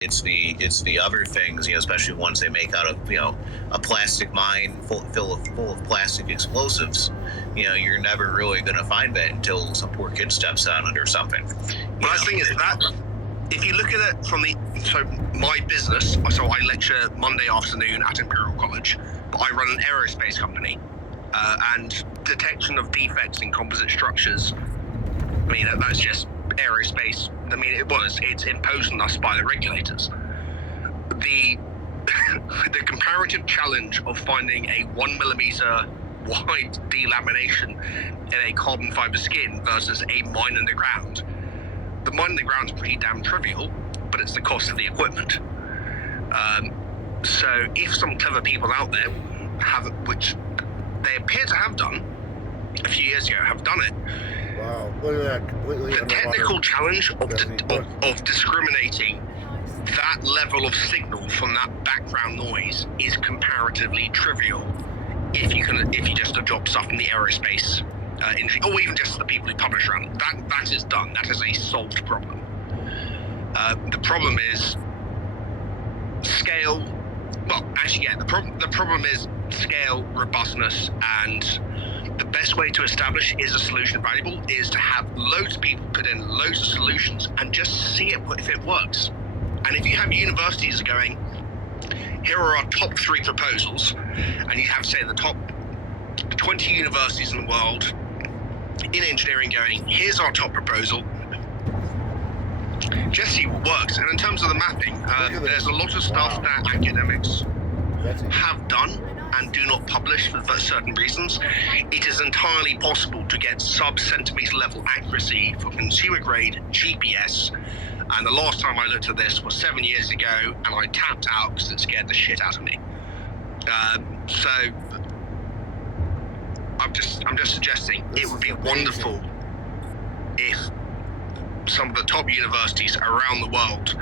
It's the other things, especially ones they make out of, a plastic mine full of plastic explosives. You're never really going to find that until some poor kid steps on it or something. Well, the thing is that if you look at it from my business, so I lecture Monday afternoon at Imperial College, but I run an aerospace company, and detection of defects in composite structures, that's just aerospace. It's imposed on us by the regulators. The comparative challenge of finding a 1 millimeter wide delamination in a carbon fiber skin versus a mine in the ground. The mine in the ground is pretty damn trivial, but it's the cost of the equipment. So if some clever people out there which they appear to have done a few years ago, have done it. Wow, look at that, completely the technical challenge of discriminating that level of signal from that background noise is comparatively trivial if you just adopt stuff from the aerospace industry, or even just the people who publish around it. That is done. That is a solved problem. The problem is scale. Well, actually, yeah, the problem is scale, robustness, and the best way to establish is a solution valuable is to have loads of people put in loads of solutions and just see if it works. And if you have universities going, here are our top 3 proposals, and you have, say, the top 20 universities in the world in engineering going, here's our top proposal, just see what works. And in terms of the mapping, there's a lot of stuff that academics have done and do not publish for certain reasons. It is entirely possible to get sub-centimeter level accuracy for consumer grade GPS. And the last time I looked at this was 7 years ago, and I tapped out because it scared the shit out of me. So I'm just suggesting it would be wonderful if some of the top universities around the world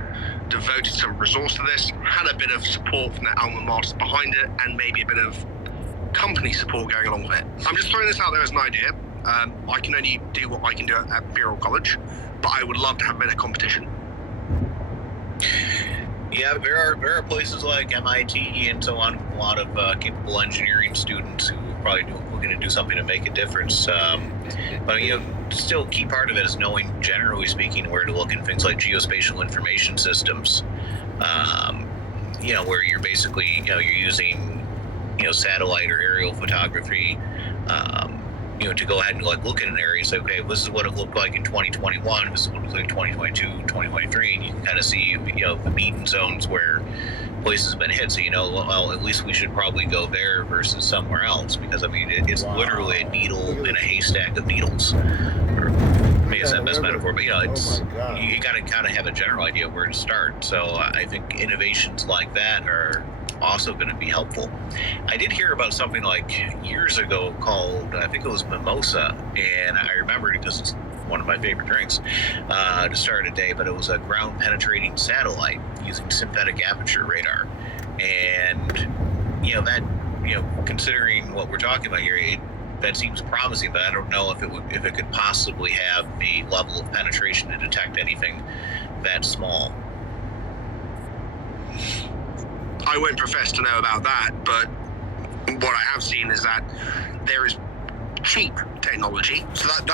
devoted some resource to this, had a bit of support from their alma mater behind it, and maybe a bit of company support going along with it. I'm just throwing this out there as an idea. I can only do what I can do at Imperial College, but I would love to have a bit of competition. Yeah, there are places like MIT and so on, a lot of capable engineering students who are probably looking to do something to make a difference. But still a key part of it is knowing, generally speaking, where to look in things like geospatial information systems. Where you're basically you're using satellite or aerial photography. To go ahead and look at an area and say, okay, this is what it looked like in 2021, this is what it looked like in 2022, 2023, and you can kind of see, the beaten zones where places have been hit, so well, at least we should probably go there versus somewhere else, because it's literally a needle in a haystack of needles. Or maybe it's not the best metaphor, but it's you got to kind of have a general idea of where to start. So I think innovations like that are also going to be helpful. I did hear about something like years ago called, I think it was mimosa, and I remember it because it's one of my favorite drinks to start a day, but it was a ground penetrating satellite using synthetic aperture radar. And that considering what we're talking about here, that seems promising, but I don't know if it could possibly have the level of penetration to detect anything that small. I won't profess to know about that, but what I have seen is that there is cheap technology, so that